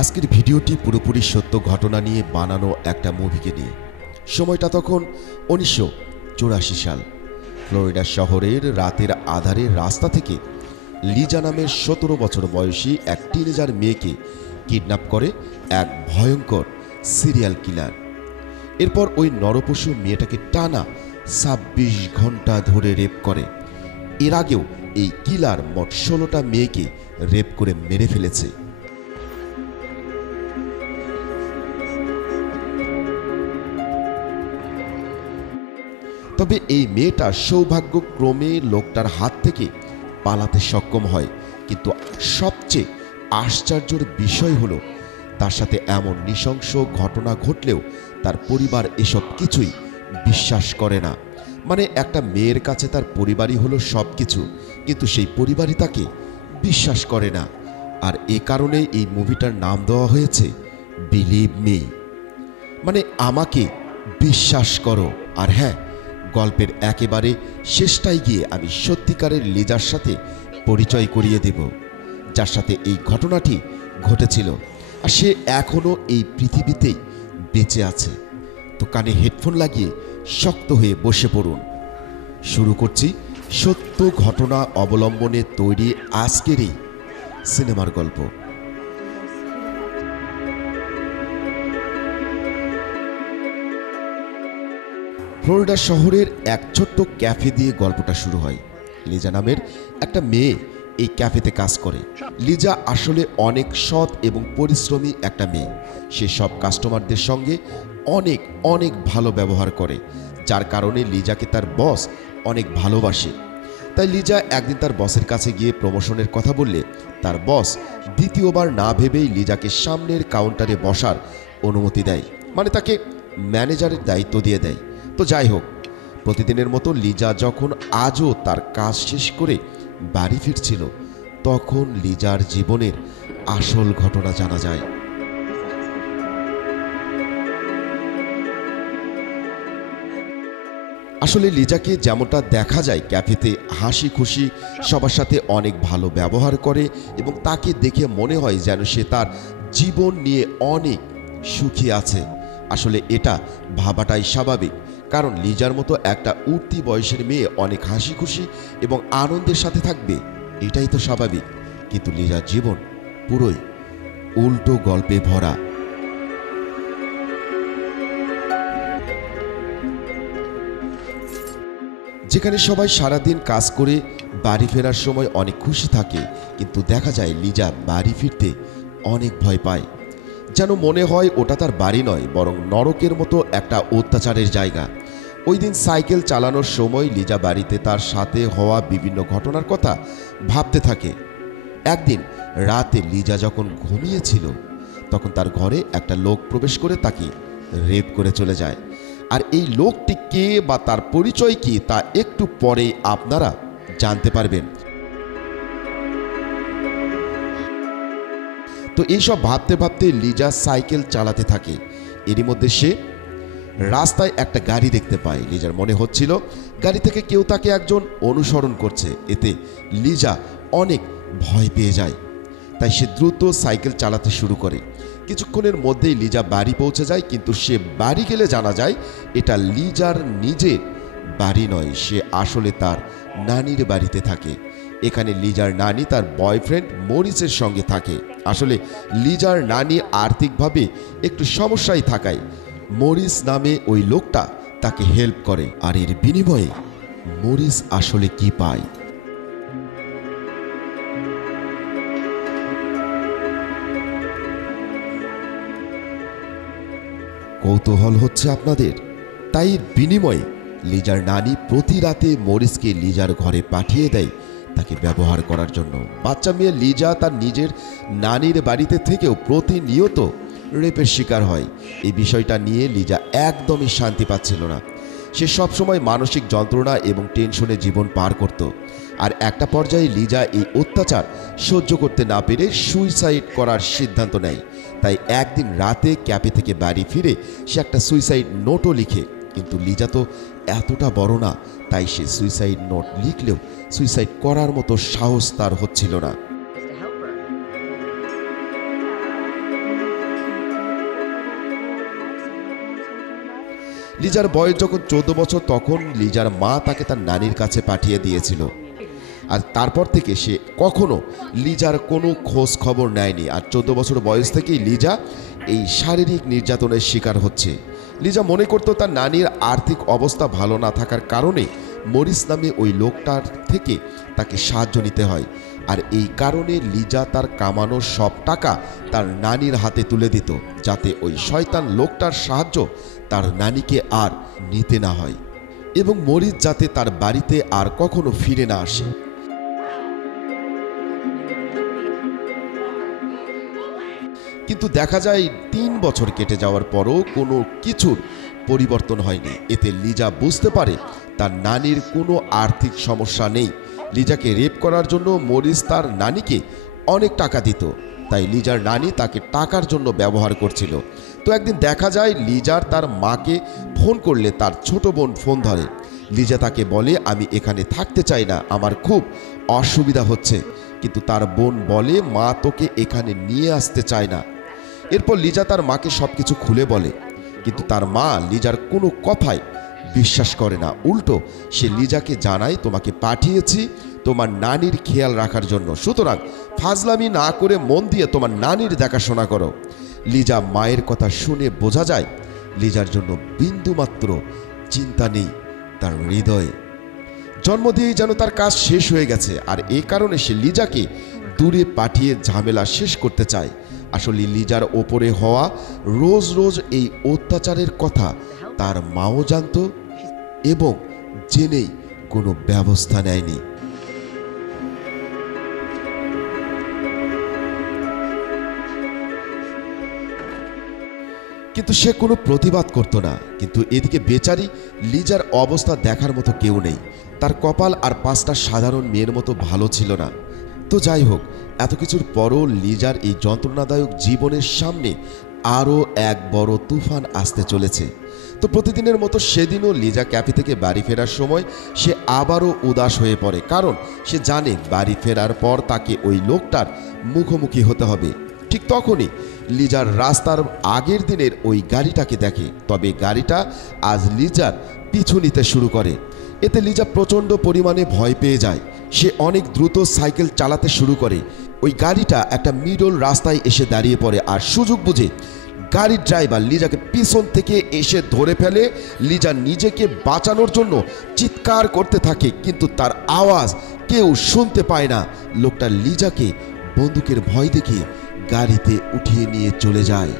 আজকের ভিডিওটি পুরোপুরি সত্য ঘটনা নিয়ে বানানো একটা মুভিকে নিয়ে। সময়টা তখন 1984 সাল। ফ্লোরিডা শহরের রাতের আধারে রাস্তা থেকে লিজা নামের 17 বছর বয়সী এক টিনেজার মেয়েকে কিডন্যাপ করে এক ভয়ঙ্কর সিরিয়াল কিলার। এরপর ওই নরপশু মেয়েটাকে টানা 26 ঘন্টা ধরে রেপ করে। এর আগেও এই কিলার মোট 16টা মেয়েকে রেপ করে মেরে ফেলেছে। তবে এই মেয়েটা সৌভাগ্যক্রমে লোকটার হাত থেকে পালাতে সক্ষম হয়, কিন্তু সবচেয়ে আশ্চর্যের বিষয় হলো তার সাথে এমন নৃশংস ঘটনা ঘটলেও তার পরিবার এসব কিছুই বিশ্বাস করে না। মানে একটা মেয়ের কাছে তার পরিবারই হলো সব কিছু, কিন্তু সেই পরিবারই তাকে বিশ্বাস করে না। আর এ কারণেই এই মুভিটার নাম দেওয়া হয়েছে বিলিভ মি, মানে আমাকে বিশ্বাস করো। আর হ্যাঁ, গল্পের একেবারে শেষটায় গিয়ে আমি সত্যিকারের লিজার সাথে পরিচয় করিয়ে দেব, যার সাথে এই ঘটনাটি ঘটেছিল, আর সে এখনও এই পৃথিবীতেই বেঁচে আছে। তো কানে হেডফোন লাগিয়ে শক্ত হয়ে বসে পড়ুন। শুরু করছি সত্য ঘটনা অবলম্বনে তৈরি আজকের এই সিনেমার গল্প। ফ্লোরিডা শহরের এক ছোট্ট ক্যাফে দিয়ে গল্পটা শুরু হয়। লিজা নামের একটা মেয়ে এই ক্যাফেতে কাজ করে। লিজা আসলে অনেক সৎ এবং পরিশ্রমী একটা মেয়ে। সে সব কাস্টমারদের সঙ্গে অনেক অনেক ভালো ব্যবহার করে, যার কারণে লিজাকে তার বস অনেক ভালোবাসে। তাই লিজা একদিন তার বসের কাছে গিয়ে প্রমোশনের কথা বললে তার বস দ্বিতীয়বার না ভেবেই লিজাকে সামনের কাউন্টারে বসার অনুমতি দেয়, মানে তাকে ম্যানেজারের দায়িত্ব দিয়ে দেয়। তো যাই হোক, প্রতিদিনের মতো লিজা যখন আজও তার কাজ শেষ করে বাড়ি ফিরছিল, তখন লিজার জীবনের আসল ঘটনা জানা যায়। আসলে লিজাকে যেমনটা দেখা যায় ক্যাফেতে হাসি খুশি, সবার সাথে অনেক ভালো ব্যবহার করে এবং তাকে দেখে মনে হয় যেন সে তার জীবন নিয়ে অনেক সুখী আছে। আসলে এটা ভাবাটাই স্বাভাবিক, কারণ লিজার মতো একটা উঠতি বয়সের মেয়ে অনেক হাসি খুশি এবং আনন্দের সাথে থাকবে, এটাই তো স্বাভাবিক। কিন্তু লিজার জীবন পুরোই উল্টো গল্পে ভরা। যেখানে সবাই সারাদিন কাজ করে বাড়ি ফেরার সময় অনেক খুশি থাকে, কিন্তু দেখা যায় লিজা বাড়ি ফিরতে অনেক ভয় পায়। যেন মনে হয় ওটা তার বাড়ি নয়, বরং নরকের মতো একটা অত্যাচারের জায়গা। ওই দিন সাইকেল চালানোর সময় লিজা বাড়িতে তার সাথে হওয়া বিভিন্ন ঘটনার কথা ভাবতে থাকে। একদিন রাতে লিজা যখন ঘুমিয়েছিল, তখন তার ঘরে একটা লোক প্রবেশ করে তাকে রেপ করে চলে যায়। আর এই লোকটি কে বা তার পরিচয় কি তা একটু পরে আপনারা জানতে পারবেন। তো এইসব ভাবতে ভাবতে লিজা সাইকেল চালাতে থাকে। এরই মধ্যে সে রাস্তায় একটা গাড়ি দেখতে পায়। লিজার মনে হচ্ছিল গাড়ি থেকে কেউ তাকে একজন অনুসরণ করছে। এতে লিজা অনেক ভয় পেয়ে যায়। তাই সে দ্রুত সাইকেল চালাতে শুরু করে। কিছুক্ষণের মধ্যেই লিজা বাড়ি পৌঁছে যায়, কিন্তু সে বাড়ি গেলে জানা যায় এটা লিজার নিজের বাড়ি নয়, সে আসলে তার নানির বাড়িতে থাকে। এখানে লিজার নানি তার বয়ফ্রেন্ড মরিসের সঙ্গে থাকে। আসলে লিজার নানি আর্থিকভাবে একটু সমস্যায় থাকায় মরিস নামে ওই লোকটা তাকে হেল্প করে। আর এর বিনিময়ে মরিস আসলে কি পায়? কৌতূহল হচ্ছে আপনাদের? তাই এর বিনিময়ে লিজার নানি প্রতি রাতে মরিসকে লিজার ঘরে পাঠিয়ে দেয় তাকে ব্যবহার করার জন্য। বাচ্চা মেয়ে লিজা তার নিজের নানির বাড়িতে থেকেও প্রতিনিয়ত রেপের শিকার হয়। এই বিষয়টা নিয়ে লিজা একদমই শান্তি পাচ্ছিল না। সে সবসময় মানসিক যন্ত্রণা এবং টেনশনে জীবন পার করত। আর একটা পর্যায়ে লিজা এই অত্যাচার সহ্য করতে না পেরে সুইসাইড করার সিদ্ধান্ত নেয়। তাই একদিন রাতে ক্যাফে থেকে বাড়ি ফিরে সে একটা সুইসাইড নোটও লিখে। কিন্তু লিজা তো এতটা বড় না, তাই সে সুইসাইড নোট লিখলেও সুইসাইড করার মতো সাহস তার হচ্ছিল না। লিজার বয়স যখন 14 বছর তখন লিজার মা তাকে তার নানির কাছে পাঠিয়ে দিয়েছিল। আর তারপর থেকে সে কখনো লিজার কোনো খোঁজ খবর নেয়নি। আর 14 বছর বয়স থেকেই লিজা এই শারীরিক নির্যাতনের শিকার হচ্ছে। লিজা মনে করতো তার নানির আর্থিক অবস্থা ভালো না থাকার কারণে মরিস নামে ওই লোকটার থেকে তাকে সাহায্য নিতে হয়। আর এই কারণে লিজা তার কামানো সব টাকা তার নানির হাতে তুলে দিত, যাতে ওই শয়তান লোকটার সাহায্য তার নানিকে আর নিতে না হয় এবং মরিস যাতে তার বাড়িতে আর কখনো ফিরে না আসে। কিন্তু দেখা যায় 3 বছর কেটে যাওয়ার পরও কোনো কিছুর পরিবর্তন হয়নি। এতে লিজা বুঝতে পারে তার নানির কোনো আর্থিক সমস্যা নেই। লিজাকে রেপ করার জন্য মরিস তার নানিকে অনেক টাকা দিত, তাই লিজার নানি তাকে টাকার জন্য ব্যবহার করছিল। তো একদিন দেখা যায় লিজার তার মাকে ফোন করলে তার ছোট বোন ফোন ধরে। লিজা তাকে বলে, আমি এখানে থাকতে চাই না, আমার খুব অসুবিধা হচ্ছে। কিন্তু তার বোন বলে, মা তোকে এখানে নিয়ে আসতে চায় না। এরপর লিজা তার মাকে সবকিছু খুলে বলে, কিন্তু তার মা লিজার কোনো কথাই বিশ্বাস করে না। উল্টো সে লিজাকে জানায়, তোমাকে পাঠিয়েছি তোমার নানির খেয়াল রাখার জন্য, সুতরাং ফাজলামি না করে মন দিয়ে তোমার নানির দেখাশোনা করো। লিজা মায়ের কথা শুনে বোঝা যায় লিজার জন্য বিন্দুমাত্র চিন্তা নেই তার হৃদয়ে। জন্ম দিয়েই যেন তার কাজ শেষ হয়ে গেছে। আর এই কারণে সে লিজাকে দূরে পাঠিয়ে ঝামেলা শেষ করতে চায়। আসলে লিজার ওপরে হওয়া রোজ রোজ এই অত্যাচারের কথা তার মাও জানত এবং জেনেই কোনো ব্যবস্থা নেয়নি। কিন্তু সে কোনো প্রতিবাদ করতো না। কিন্তু এদিকে বেচারি লিজার অবস্থা দেখার মতো কেউ নেই। তার কপাল আর 5টা সাধারণ মেয়ের মতো ভালো ছিল না। তো যাই হোক, এত কিছুর পরও লিজার এই যন্ত্রণাদায়ক জীবনের সামনে আরও এক বড় তুফান আসতে চলেছে। তো প্রতিদিনের মতো সেদিনও লিজা ক্যাফে থেকে বাড়ি ফেরার সময় সে আবারও উদাস হয়ে পড়ে, কারণ সে জানে বাড়ি ফেরার পর তাকে ওই লোকটার মুখোমুখি হতে হবে। ঠিক তখনই লিজার রাস্তার আগের দিনের ওই গাড়িটাকে দেখে, তবে গাড়িটা আজ লিজার পিছু নিতে শুরু করে। এতে লিজা প্রচণ্ড পরিমাণে ভয় পেয়ে যায়। সে অনেক দ্রুত সাইকেল চালাতে শুরু করে। ওই গাড়িটা একটা মিডল রাস্তায় এসে দাঁড়িয়ে পড়ে, আর সুযোগ বুঝে গাড়ির ড্রাইভার লিজাকে পিছন থেকে এসে ধরে ফেলে। লিজা নিজেকে বাঁচানোর জন্য চিৎকার করতে থাকে, কিন্তু তার আওয়াজ কেউ শুনতে পায় না। লোকটা লিজাকে বন্দুকের ভয় দেখিয়ে গাড়িতে উঠিয়ে নিয়ে চলে যায়।